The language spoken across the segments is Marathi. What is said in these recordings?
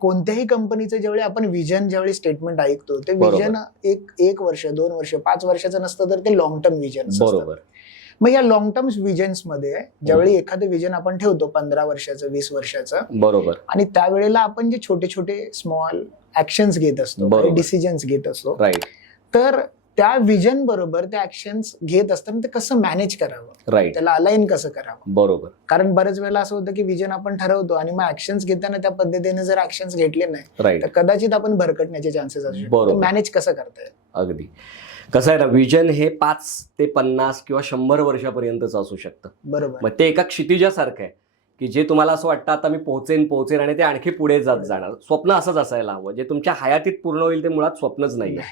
कोणत्याही कंपनीचं ज्यावेळी आपण विजन ज्यावेळी स्टेटमेंट ऐकतो ते बरोबर. विजन एक वर्ष 2 वर्ष 5 वर्षाचं नसतं तर ते लॉंग टर्म विजन बरोबर. मग या लॉंग टर्म विजन्स मध्ये ज्यावेळी एखादं विजन आपण ठेवतो 15 वर्षाचं 20 वर्षाचं बरोबर. आणि त्यावेळेला आपण जे छोटे छोटे स्मॉल ऍक्शन्स घेत असतो बरोबर. डिसिजन्स घेत असतो राईट तर त्या विजन बरोबर त्या ऍक्शन्स घेत असताना ते कसं मॅनेज करावं राईट त्याला अलाइन कसं करावं. बरोबर. कारण बरेच वेळेला असं होतं की विजन आपण ठरवतो आणि मग ऍक्शन्स घेताना त्या पद्धतीने जर ऍक्शन्स घेतले नाही राईट तर कदाचित आपण भरकटण्याचे चान्सेस असू शकतात. बरोबर. मॅनेज कसं करता येईल. अगदी कसं आहे ना, विजन हे 5 ते 50 किंवा 100 वर्षापर्यंतच असू शकतं. बरोबर. मग ते एका क्षितिजासारखं आहे की जे तुम्हाला असं वाटतं आता मी पोहोचेन आणि ते आणखी पुढे जात जाणार. स्वप्न असंच असायला हवं, जे तुमच्या हयातीत पूर्ण होईल ते मुळात स्वप्नच नाहीये.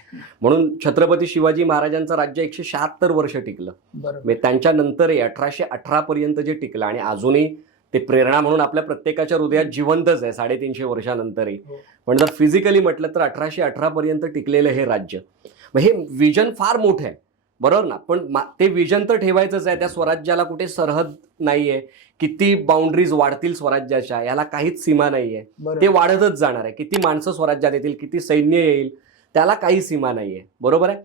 म्हणून छत्रपती शिवाजी महाराजांचं राज्य 176 वर्ष टिकलं. बरोबर. म्हणजे त्यांच्या नंतरही 1818 पर्यंत जे टिकलं आणि अजूनही ते प्रेरणा म्हणून आपल्या प्रत्येकाच्या हृदयात जिवंतच आहे 350 वर्षानंतरही. हो. पण जर फिजिकली म्हटलं तर 1818 पर्यंत टिकलेलं हे राज्य, मग हे विजन फार मोठं आहे, बरोबर ना. पण ते विजन तर ठेवायचंच आहे. त्या स्वराज्याला कुठे सरहद नाहीये. किती बाउंड्रीज वाढतील स्वराज्याच्या, याला काहीच सीमा नाहीये. बरोबर. ते वाढतच जाणार आहे. किती माणसं स्वराज्यात येतील, किती सैन्य येईल, त्याला काही सीमा नाहीये. बरोबर आहे.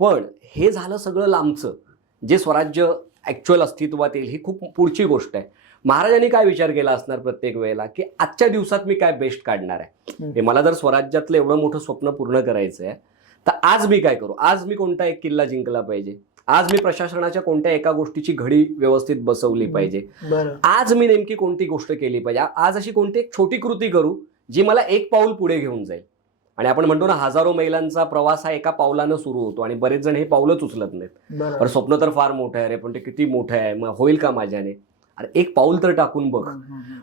पण हे झालं सगळं लांबचं. जे स्वराज्य ऍक्च्युअल अस्तित्वात येईल ही खूप पुढची गोष्ट आहे. महाराजांनी काय विचार केला असणार प्रत्येक वेळेला की आजच्या दिवसात मी काय बेस्ट काढणार आहे. हे मला जर स्वराज्यातलं एवढं मोठं स्वप्न पूर्ण करायचं आहे तर आज मी काय करू. आज मी कोणता एक किल्ला जिंकला पाहिजे. आज मी प्रशासनाच्या कोणत्या एका गोष्टीची घडी व्यवस्थित बसवली पाहिजे. बरं. आज मी नेमकी कोणती गोष्ट केली पाहिजे. आज अशी कोणती एक छोटी कृती करू जी मला एक पाऊल पुढे घेऊन जाईल. आणि आपण म्हणतो ना, हजारो मैलांचा प्रवास हा एका पावलानं सुरू होतो आणि बरेच जण हे पावलंच उचलत नाहीत. बरं. पण स्वप्न तर फार मोठं आहे रे, पण ते किती मोठं आहे, मग होईल का माझ्याने. अरे एक पाऊल तर टाकून बघ.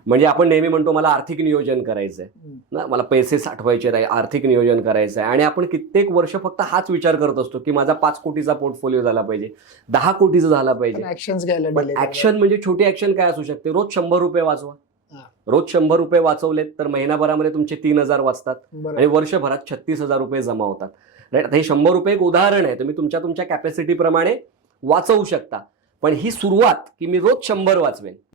म्हणजे आपण नेहमी म्हणतो मला आर्थिक नियोजन करायचंय ना, मला पैसे साठवायचे आहे, आर्थिक नियोजन करायचं आहे. आणि आपण कित्येक वर्ष फक्त हाच विचार करत असतो की माझा 5 कोटीचा पोर्टफोलिओ झाला पाहिजे, 10 कोटीचा झाला पाहिजे. ऍक्शन्स घ्यायला delay ऍक्शन म्हणजे छोटी ऍक्शन काय असू शकते. रोज 100 रुपये वाचवा. हा. रोज 100 रुपये वाचवलेत तर महिनाभरामध्ये तुमचे 3000 वाचतात बरं. आणि वर्षभरात 36,000 रुपये जमा होतात. राईट. आता हे 100 रुपये एक उदाहरण आहे. तुम्ही तुमच्या कॅपॅसिटी प्रमाणे वाचवू शकता. पण ही सुरुवात की मी रोज 100 वाचवेन